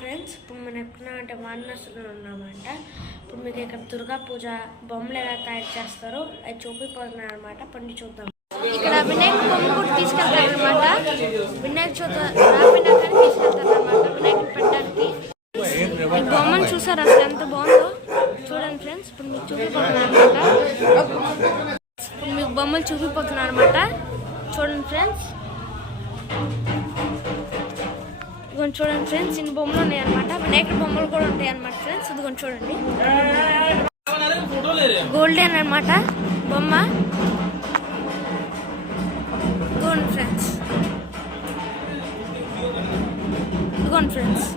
Friends, ఇప్పుడు మనం ఎక్కడున్నామంటే వారణాసిలో ఉన్నామంట. ఇప్పుడు మీకు ఇక్కడ దుర్గా పూజ బొమ్మలు ఎలా తయారు చేస్తారో అది చూపిపోతున్నాను అనమాట. పండి చూద్దాం. ఇక్కడ వినాయక బొమ్మ కూడా తీసుకెళ్తారనమాట. వినాయక చవితి రాపినా కానీ తీసుకెళ్తారనమాట వినాయకుని పెట్టడానికి. ఈ బొమ్మను చూసారు అసలు ఎంత బాగుందో చూడండి ఫ్రెండ్స్. ఇప్పుడు మీకు చూపిపోతున్నాను అనమాట. ఇప్పుడు మీకు బొమ్మలు చూపిపోతున్నాను అనమాట. చూడండి ఫ్రెండ్స్, ఇదిగోండి చూడండి ఫ్రెండ్స్, ఇన్ని బొమ్మలు ఉన్నాయి అనమాట. వినాయకుడి బొమ్మలు కూడా ఉంటాయి అనమాట ఫ్రెండ్స్. ఇదిగోండి చూడండి, గోల్డెన్ అనమాట బొమ్మ. ఇదిగోండి ఫ్రెండ్స్, ఇదిగోండి ఫ్రెండ్స్.